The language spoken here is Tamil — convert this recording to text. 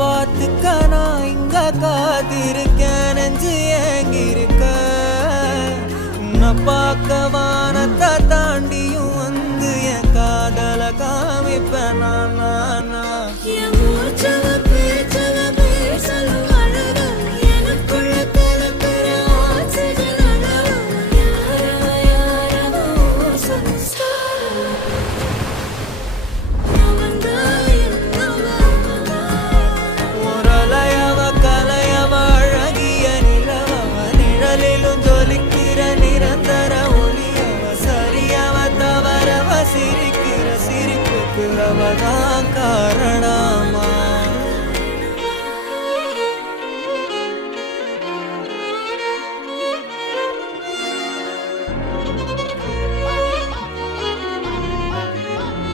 பார்த்துக்க நான் இங்க காத்திருக்கேன் நெஞ்சு ஏங்கிருக்க உன்னை பார்க்க வானத்தை தாண்டியும் வந்து என் காதல காமிப்பேன் நான் சிரிக்கிற சிரிப்புக்கு அவதான் காரணம்.